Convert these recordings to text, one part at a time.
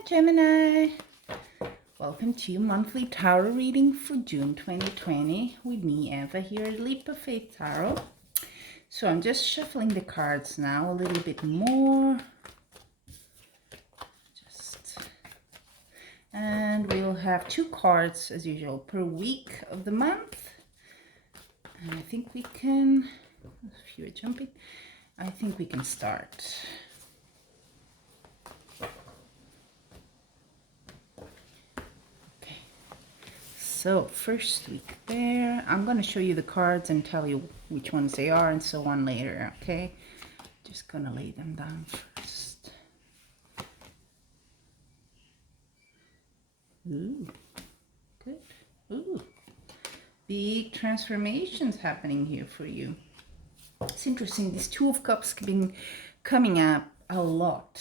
Hi Gemini, welcome to your monthly tarot reading for June 2020 with me, Eva, here at Leap of Faith Tarot. So I'm just shuffling the cards now a little bit more. And we'll have 2 cards as usual per week of the month. And I think we can, if you're jumping, I think we can start. So first week there, I'm going to show you the cards and tell you which ones they are and so on later, okay? Just going to lay them down first. Ooh, good. Ooh, big transformations happening here for you. It's interesting, this Two of Cups been coming up a lot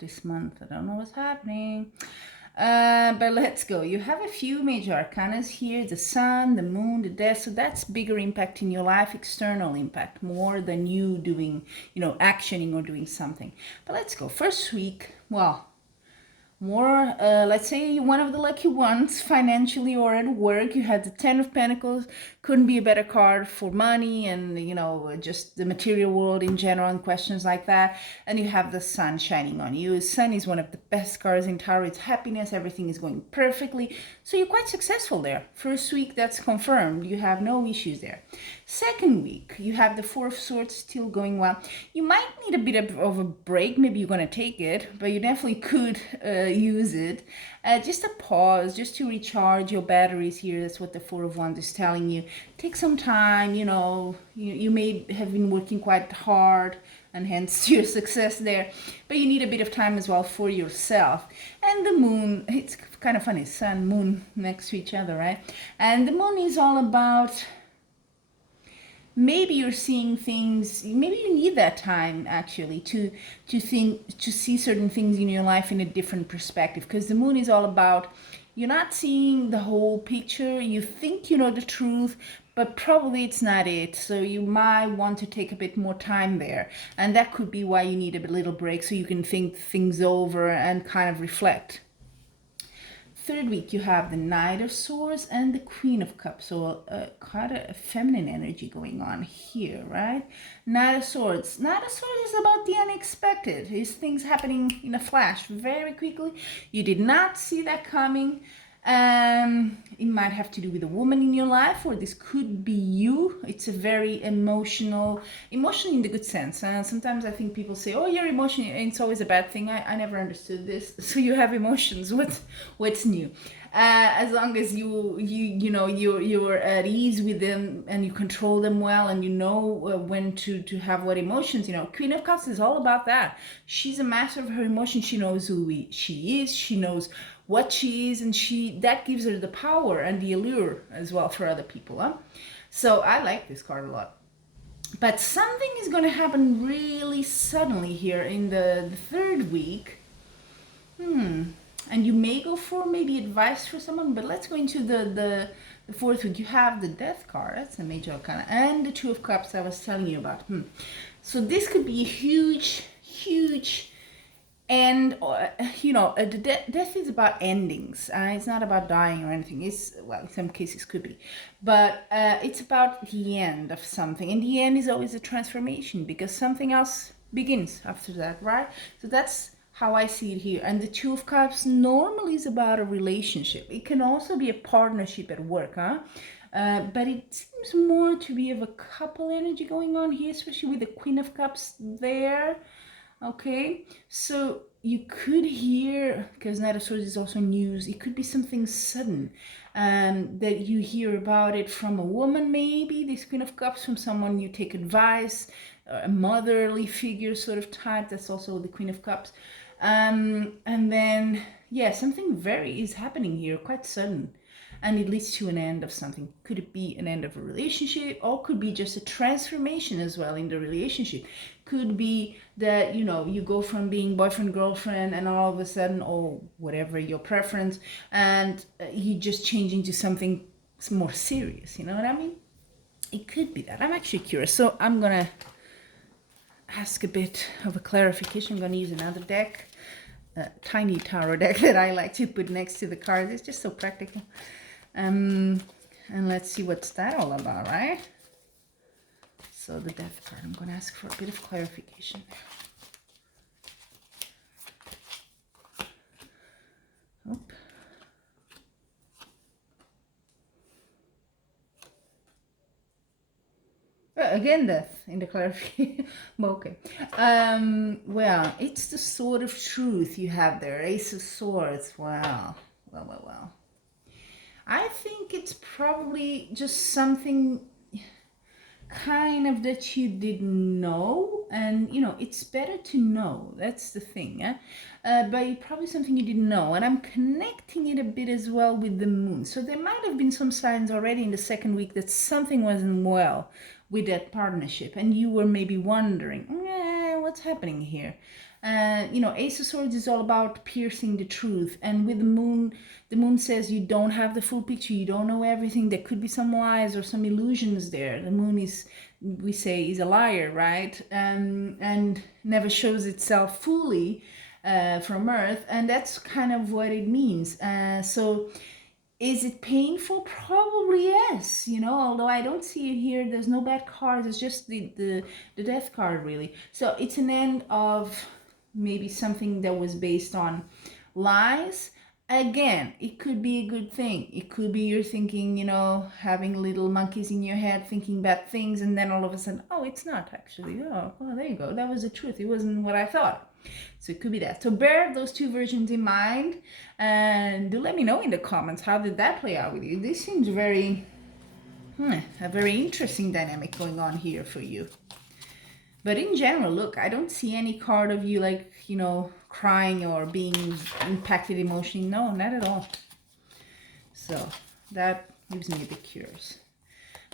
this month. I don't know what's happening. But let's go. You have a few major arcanas here, the sun, the moon, the death. So that's bigger impact in your life, external impact, more than you doing, actioning or doing something. But let's go. First week, well, more, let's say one of the lucky ones financially or at work. You had the 10 of Pentacles, couldn't be a better card for money and just the material world in general and questions like that. And you have the sun shining on you. Sun is one of the best cards in tarot. It's happiness, everything is going perfectly, so you're quite successful there. First week, that's confirmed, you have no issues there. Second week, you have the Four of Swords still going well. You might need a bit of a break, maybe you're going to take it, but you definitely could use it. Just a pause, just to recharge your batteries here. That's what the Four of Wands is telling you. Take some time, you may have been working quite hard and hence your success there, but you need a bit of time as well for yourself. And the moon, it's kind of funny, sun, moon next to each other, right? And the moon is all about, maybe you're seeing things, maybe you need that time actually to see certain things in your life in a different perspective, because the moon is all about, you're not seeing the whole picture. You think you know the truth, but probably it's not it. So you might want to take a bit more time there, and that could be why you need a little break, so you can think things over and kind of reflect. Third week, you have the Knight of Swords and the Queen of Cups. So quite a feminine energy going on here, right? Knight of Swords. Knight of Swords is about the unexpected. It's things happening in a flash, very quickly. You did not see that coming. It might have to do with a woman in your life, or this could be you. It's a very emotional in the good sense. And sometimes I think people say, oh, you're emotional, and it's always a bad thing. I never understood this. So you have emotions. What's new? As long as you're at ease with them and you control them well, and when to have what emotions. Queen of Cups is all about that. She's a master of her emotions. She knows who she is. She knows what she is, and that gives her the power and the allure as well for other people. So I like this card a lot. But something is going to happen really suddenly here in the third week. And you may go for maybe advice for someone, but let's go into the fourth week. You have the Death card, that's a major arcana, and the Two of Cups I was telling you about. So this could be a huge end. Death is about endings. It's not about dying or anything. Well, in some cases could be, but it's about the end of something, and the end is always a transformation, because something else begins after that, right? So that's how I see it here. And the Two of Cups normally is about a relationship. It can also be a partnership at work, but it seems more to be of a couple energy going on here, especially with the Queen of Cups there. Okay, so you could hear, because Knight of Swords is also news, it could be something sudden that you hear about it from a woman, maybe this Queen of Cups, from someone you take advice, a motherly figure sort of type. That's also the Queen of Cups. And then, yeah, something very is happening here, quite sudden. And it leads to an end of something. Could it be an end of a relationship, or could be just a transformation as well in the relationship? Could be that, you go from being boyfriend, girlfriend, and all of a sudden, or whatever your preference, and you just change into something more serious, you know what I mean? It could be that. I'm actually curious. So I'm going to ask a bit of a clarification. I'm going to use another deck. tiny tarot deck that I like to put next to the cards. It's just so practical. And let's see what's that all about, right? So the Death card, I'm going to ask for a bit of clarification there. Oop. Again, death in the clarification. Okay. Well, it's the sword of truth you have there. Ace of Swords. Wow. Well. I think it's probably just something kind of that you didn't know, and you know, it's better to know. That's the thing, but probably something you didn't know. And I'm connecting it a bit as well with the moon, so there might have been some signs already in the second week that something wasn't well with that partnership, and you were maybe wondering, what's happening here. You know, Ace of Swords is all about piercing the truth, and with the moon says you don't have the full picture, you don't know everything, there could be some lies or some illusions there. The moon is, we say, is a liar, right? And never shows itself fully from Earth, and that's kind of what it means. So is it painful? Probably yes, you know, although I don't see it here. There's no bad cards, it's just the Death card, really. So it's an end of maybe something that was based on lies. Again, it could be a good thing. It could be you're thinking, you know, having little monkeys in your head thinking bad things, and then all of a sudden, oh, it's not actually. Oh, well, there you go. That was the truth. It wasn't what I thought. So it could be that. So bear those two versions in mind, and do let me know in the comments, how did that play out with you? This seems very, a very interesting dynamic going on here for you. But in general, look, I don't see any card of you like, you know, crying or being impacted emotionally. No, not at all. So that leaves me a bit curious.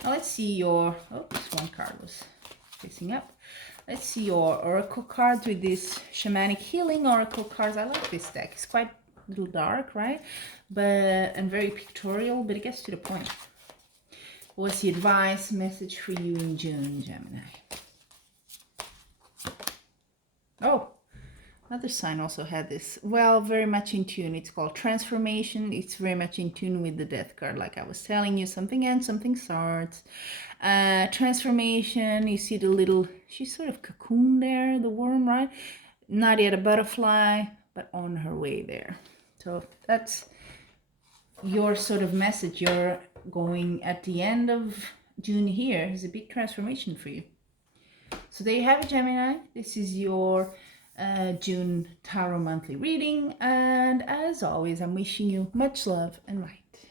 Now let's see your, oh, this one card was facing up. Let's see your oracle cards with this shamanic healing oracle cards. I like this deck. It's quite a little dark, right? And very pictorial, but it gets to the point. What's the advice message for you in June, Gemini? Oh, another sign also had this. Well, very much in tune. It's called transformation. It's very much in tune with the Death card, like I was telling you. Something ends, something starts. Transformation, you see the little, she's sort of cocoon there, the worm, right? Not yet a butterfly, but on her way there. So that's your sort of message. You're going at the end of June here. Is a big transformation for you. So there you have it, Gemini. This is your June Tarot monthly reading. And as always, I'm wishing you much love and light.